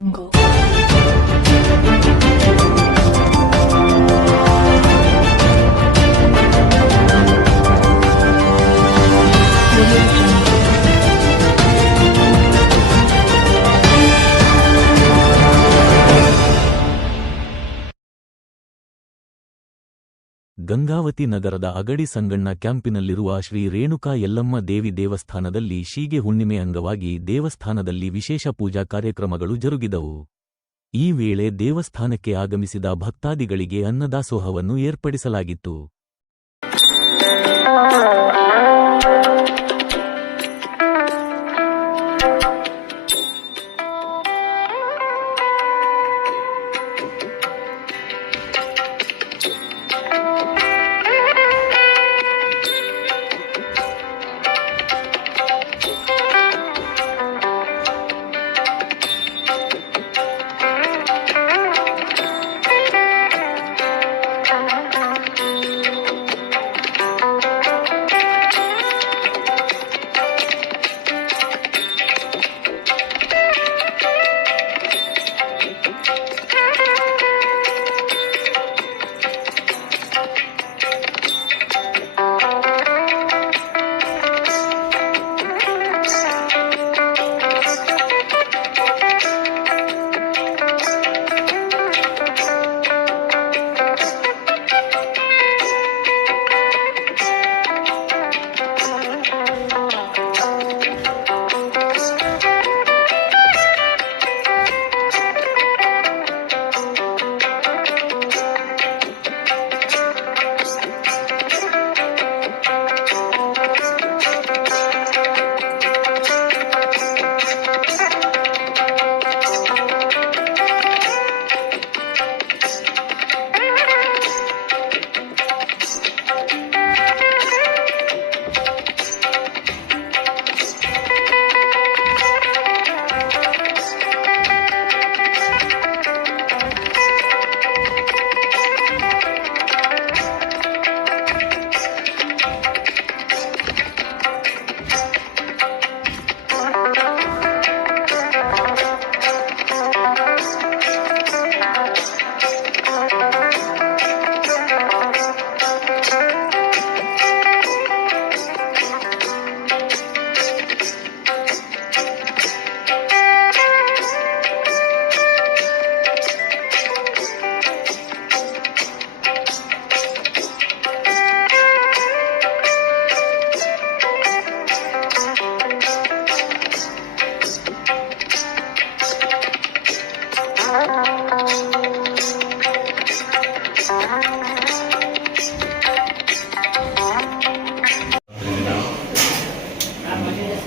能够。ಗಂಗಾವತಿ ನಗರದ ಅಗಡಿ ಸಂಗಣ್ಣ ಕ್ಯಾಂಪಿನಲ್ಲಿರುವ ಶ್ರೀ ರೇಣುಕಾ ಯಲ್ಲಮ್ಮ ದೇವಿ ದೇವಸ್ಥಾನದಲ್ಲಿ ಶೀಗೆ ಹುಣ್ಣಿಮೆ ಅಂಗವಾಗಿ ದೇವಸ್ಥಾನದಲ್ಲಿ ವಿಶೇಷ ಪೂಜಾ ಕಾರ್ಯಕ್ರಮಗಳು ಜರುಗಿದವು. ಈ ವೇಳೆ ದೇವಸ್ಥಾನಕ್ಕೆ ಆಗಮಿಸಿದ ಭಕ್ತಾದಿಗಳಿಗೆ ಅನ್ನದಾಸೋಹವನ್ನು ಏರ್ಪಡಿಸಲಾಗಿತ್ತು.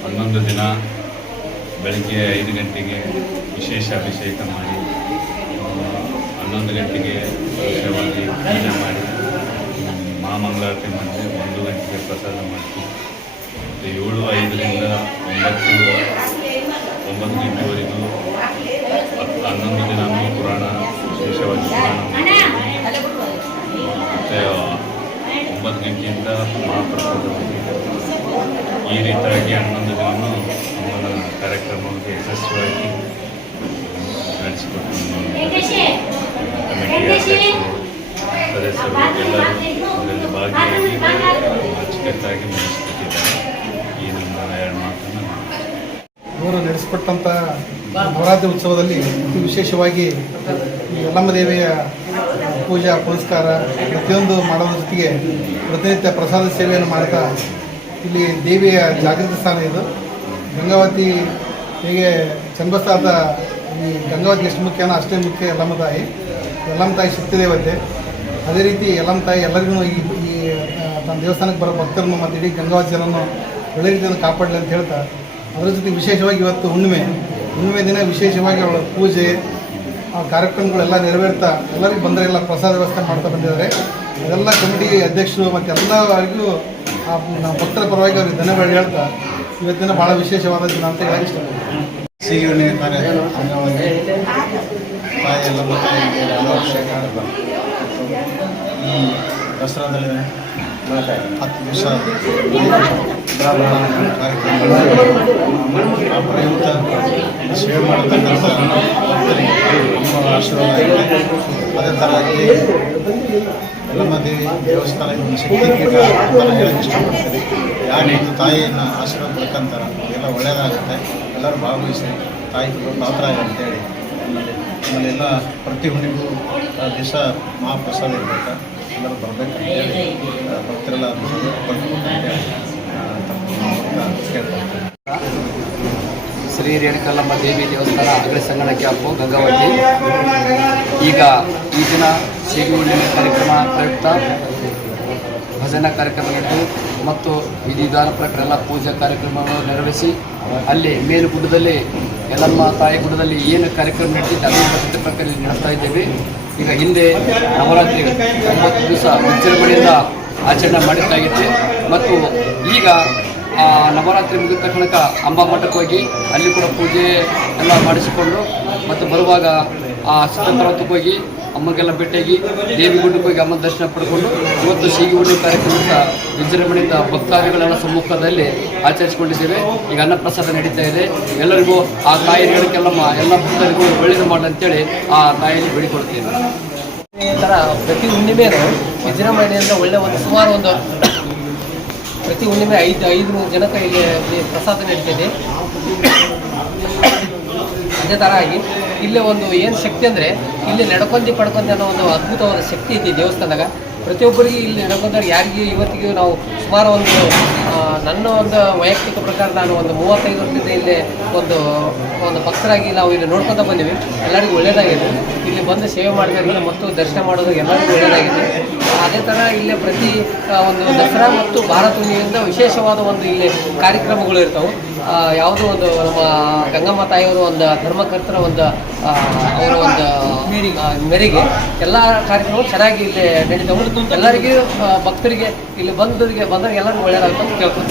ಹನ್ನೊಂದು ದಿನ ಬೆಳಗ್ಗೆ ಐದು ಗಂಟೆಗೆ ವಿಶೇಷ ಅಭಿಷೇಕ ಮಾಡಿ ಹನ್ನೊಂದು ಗಂಟೆಗೆ ವಿಶೇಷವಾಗಿ ಪೂಜೆ ಮಾಡಿ ಮಹಾಮಂಗಳಾರತಿ ಮಾಡಿ, ಒಂದು ಗಂಟೆಗೆ ಪ್ರಸಾದ ಮಾಡಿ ಮತ್ತು ಏಳು ಐದರಿಂದ ಒಂಬತ್ತು ಒಂಬತ್ತು ಗಂಟೆವರೆಗೂ ಹನ್ನೊಂದು ದಿನ ಪುರಾಣ, ವಿಶೇಷವಾಗಿ ಪುರಾಣ. ಮತ್ತು ಒಂಬತ್ತು ಗಂಟೆಯಿಂದ ಮಹಾಪ್ರಸಾದ ಈ ರೀತಿಯಾಗಿ ಹನ್ನೊಂದು ದಿನವೂ ನಮ್ಮನ್ನು ಕಾರ್ಯಕ್ರಮಕ್ಕೆ ಯಶಸ್ವಿಯಾಗಿ ನಡೆಸಿಕೊಟ್ಟು ಕಮಿಟಿ ಸದಸ್ಯರು ಎಲ್ಲರೂ ಅದರಲ್ಲಿ ಭಾಗಿಯಾಗಿ ಅಚ್ಚುಕಟ್ಟಾಗಿ ನಡೆಸಿಕೊಟ್ಟಿದ್ದಾರೆ. ಈ ನಮ್ಮ ಎರಡು ಮಾತನ್ನು ನಾನು ಇವರು ನಡೆಸಿಕೊಟ್ಟಂಥ ನವರಾತ್ರಿ ಉತ್ಸವದಲ್ಲಿ ಅತಿ ವಿಶೇಷವಾಗಿ ಈ ಯಲ್ಲಮ್ಮ ದೇವಿಯ ಪೂಜಾ ಪುರಸ್ಕಾರ ಪ್ರತಿಯೊಂದು ಮಾಡೋದ್ರ ಜೊತೆಗೆ ಪ್ರತಿನಿತ್ಯ ಪ್ರಸಾದ ಸೇವೆಯನ್ನು ಮಾಡ್ತಾ ಇಲ್ಲಿ ದೇವಿಯ ಜಾಗೃತ ಸ್ಥಾನ ಇದು. ಗಂಗಾವತಿ ಹೇಗೆ ಚನ್ನಬಸ್ತಾದ ಈ ಗಂಗಾವತಿ ಎಷ್ಟು ಮುಖ್ಯನೋ ಅಷ್ಟೇ ಮುಖ್ಯ ಎಲ್ಲಮ್ಮ ತಾಯಿ. ಯಲ್ಲಮ್ಮ ತಾಯಿ ಶಕ್ತಿ ದೇವತೆ ಅದೇ ರೀತಿ ಎಲ್ಲಮ್ಮ ತಾಯಿ ಎಲ್ಲರಿಗೂ ಈ ಈ ತಮ್ಮ ದೇವಸ್ಥಾನಕ್ಕೆ ಬರೋ ಭಕ್ತರನ್ನು ಮತ್ತು ಇಡೀ ಗಂಗಾವತಿ ಜನರನ್ನು ಒಳ್ಳೆ ರೀತಿಯನ್ನು ಕಾಪಾಡಲಿ ಅಂತ ಹೇಳ್ತಾ ಅದರ ಜೊತೆ ವಿಶೇಷವಾಗಿ ಇವತ್ತು ಹುಣ್ಣಿಮೆ. ಹುಣ್ಣಿಮೆ ದಿನ ವಿಶೇಷವಾಗಿ ಅವಳ ಪೂಜೆ ಕಾರ್ಯಕ್ರಮಗಳೆಲ್ಲ ನೆರವೇರ್ತಾ ಎಲ್ಲರಿಗೂ ಬಂದರೆಲ್ಲ ಪ್ರಸಾದ ವ್ಯವಸ್ಥೆ ಮಾಡ್ತಾ ಬಂದಿದ್ದಾರೆ. ಎಲ್ಲ ಕಮಿಟಿ ಅಧ್ಯಕ್ಷರು ಮತ್ತು ಎಲ್ಲರಿಗೂ ಆ ನಾವು ಭಕ್ತರ ಪರವಾಗಿ ಅವ್ರಿಗೆ ಧನ್ಯವಾದ ಹೇಳ್ತಾ ಇವತ್ತಿನ ಭಾಳ ವಿಶೇಷವಾದ ದಿನ ಅಂತ ಹೇಳಿ ಇಷ್ಟಪಡ್ತೀನಿ ಅಭಿಷೇಕ ಈ ದಸರಾದಲ್ಲಿ ಹತ್ತು ದಿವಸ ಕಾರ್ಯಕ್ರಮ. ಆ ಪ್ರಯುಕ್ತ ಸೇವೆ ಮಾಡತಕ್ಕಂಥ ನಿರಂತರವಾಗಿ ಯಲ್ಲಮ್ಮ ದೇವಿ ದೇವಸ್ಥಾನ ಒಂದು ಶಕ್ತಿಪೀಠ ಅಂತ ಹೇಳಕ್ಕೆ ಇಷ್ಟಪಡ್ತೀವಿ ಯಾರು ಒಂದು ತಾಯಿಯನ್ನು ಆಶೀರ್ವಾದ ಪಡ್ಕೊಂತಾರ ಎಲ್ಲ ಒಳ್ಳೆಯದಾಗುತ್ತೆ ಎಲ್ಲರೂ ಭಾಗವಹಿಸಿ ತಾಯಿ ಪಾತ್ರ ಅಂತೇಳಿ ಆಮೇಲೆ ಆಮೇಲೆ ಎಲ್ಲ ಪ್ರತಿ ಹುಣ್ಣಿಗೂ ದಿವಸ ಮಹಾಪ್ರಸಾದ ಇರ್ಬೇಕು ಎಲ್ಲರೂ ಬರಬೇಕು ಭಕ್ತರೆಲ್ಲ ಅಂತೇಳಿ ಮೂಲಕ ಕೇಳ್ಕೊಳ್ತೀನಿ ಶ್ರೀ ರೇಣುಕಲ್ಲಮ್ಮ ದೇವಿ ದೇವಸ್ಥಾನ ಅಗ್ರ ಸಂಗಣ ಕ್ಯಾಂಪು ಗಂಗಾವತಿ. ಈಗ ಈ ದಿನ ಹುಣ್ಣಿಮೆ ಕಾರ್ಯಕ್ರಮ ಪ್ರಯುಕ್ತ ಭಜನಾ ಕಾರ್ಯಕ್ರಮ ನಡೆದು ಮತ್ತು ವಿಧಿವಿಧಾನ ಪ್ರಕಾರ ಎಲ್ಲ ಪೂಜಾ ಕಾರ್ಯಕ್ರಮಗಳನ್ನು ನೆರವೇರಿಸಿ ಅಲ್ಲಿ ಮೇಲುಗುಡ್ಡದಲ್ಲಿ ಯಲ್ಲಮ್ಮ ತಾಯಿ ಗುಡ್ಡದಲ್ಲಿ ಏನು ಕಾರ್ಯಕ್ರಮ ನಡೀತಿದೆ ಅದೇ ಪದ್ಧತಿ ಪ್ರಕಾರ ನಡೆಸ್ತಾ ಇದ್ದೇವೆ. ಈಗ ಹಿಂದೆ ನವರಾತ್ರಿ ಒಂಬತ್ತು ದಿವಸ ವಿಜೃಂಭಣೆಯಿಂದ ಆಚರಣೆ ಮಾಡಿದ್ದಾಗಿತ್ತು. ಮತ್ತು ಈಗ ನವರಾತ್ರಿ ಮುಗಿದ ತಕ್ಷಣಕ ಅಂಬಾ ಮಠಕ್ಕೆ ಹೋಗಿ ಅಲ್ಲಿ ಕೂಡ ಪೂಜೆ ಎಲ್ಲ ಮಾಡಿಸಿಕೊಂಡು ಮತ್ತು ಬರುವಾಗ ಆ ಸಿದ್ಧಪರ್ವತಕ್ಕೆ ಹೋಗಿ ಅಮ್ಮಗೆಲ್ಲ ಭೇಟಿಯಾಗಿ ದೇವಿ ಗುಡ್ಡಕ್ಕೆ ಹೋಗಿ ಅಮ್ಮನ ದರ್ಶನ ಪಡ್ಕೊಂಡು ಇವತ್ತು ಸೀಗಿಗುಡ್ಡ ಕಾರ್ಯಕ್ರಮದ ವಿಜೃಂಭಣೆಯಿಂದ ಭಕ್ತಾದಿಗಳೆಲ್ಲ ಸಮ್ಮುಖದಲ್ಲಿ ಆಚರಿಸಿಕೊಂಡಿದ್ದೇವೆ. ಈಗ ಅನ್ನಪ್ರಸಾದ ನಡೀತಾ ಇದೆ. ಎಲ್ಲರಿಗೂ ಆ ತಾಯಿ ಹೇಳಕ್ಕೆಲ್ಲಮ್ಮ ಎಲ್ಲ ಭಕ್ತರಿಗೂ ಒಳ್ಳೇದು ಮಾಡಿ ಅಂತೇಳಿ ಆ ತಾಯಿಯಲ್ಲಿ ಬೇಡಿಕೊಳ್ತೇವೆ ಈ ಥರ ಪ್ರತಿ ಹುಣ್ಣಿಮೆಯನ್ನು ವಿಜೃಂಭಣೆಯಿಂದ ಒಳ್ಳೆ ಒಂದು ಸುಮಾರು ಒಂದು ಪ್ರತಿ ಹುಣ್ಣಿಮೆ ಐದು ಐದು ಜನಕ್ಕೆ ಇಲ್ಲಿ ಪ್ರಸಾದ ನಡೀತಿದೆ. ಅದೇ ಥರ ಆಗಿ ಇಲ್ಲಿ ಒಂದು ಏನು ಶಕ್ತಿ ಅಂದರೆ ಇಲ್ಲಿ ನಡ್ಕೊಂಡಿ ಪಡ್ಕೊಂಡಿ ಅನ್ನೋ ಒಂದು ಅದ್ಭುತವಾದ ಶಕ್ತಿ ಐತಿ ದೇವಸ್ಥಾನದಾಗ. ಪ್ರತಿಯೊಬ್ಬರಿಗೆ ಇಲ್ಲಿ ನಡ್ಕೊಂಡಾಗ ಯಾರಿಗೆ ಇವತ್ತಿಗೂ ನಾವು ಸುಮಾರು ಒಂದು ನನ್ನ ಒಂದು ವೈಯಕ್ತಿಕ ಪ್ರಕಾರ ನಾನು ಒಂದು ಮೂವತ್ತೈದು ವರ್ಷದಿಂದ ಇಲ್ಲಿ ಒಂದು ಒಂದು ಭಕ್ತರಾಗಿ ನಾವು ಇಲ್ಲಿ ನೋಡ್ಕೊತಾ ಬಂದೀವಿ. ಎಲ್ಲರಿಗೂ ಒಳ್ಳೆಯದಾಗಿದೆ ಇಲ್ಲಿ ಬಂದು ಸೇವೆ ಮಾಡಿದಾಗಿಲ್ಲ ಮತ್ತು ದರ್ಶನ ಮಾಡೋದು ಎಲ್ಲರಿಗೂ ಒಳ್ಳೆಯದಾಗಿದೆ ಅದೇ ಥರ ಇಲ್ಲಿ ಪ್ರತಿ ಒಂದು ದಸರಾ ಮತ್ತು ಭಾರತ ಹುಣ್ಣಿಮೆಯಿಂದ ವಿಶೇಷವಾದ ಒಂದು ಇಲ್ಲಿ ಕಾರ್ಯಕ್ರಮಗಳು ಇರ್ತವೆ. ಯಾವುದೋ ಒಂದು ನಮ್ಮ ಗಂಗಮ್ಮ ತಾಯಿಯವರು ಒಂದು ಧರ್ಮಕರ್ತರ ಒಂದು ಅವರ ಒಂದು ಮೆರಿಗೆ ಎಲ್ಲ ಕಾರ್ಯಕ್ರಮಗಳು ಚೆನ್ನಾಗಿ ಇಲ್ಲಿ ನಡೀತಾವೆ. ಎಲ್ಲರಿಗೂ ಭಕ್ತರಿಗೆ ಇಲ್ಲಿ ಬಂದವರಿಗೆ ಬಂದಾಗ ಎಲ್ಲರಿಗೂ ಒಳ್ಳೆಯದಾಗುತ್ತೆ ಅಂತ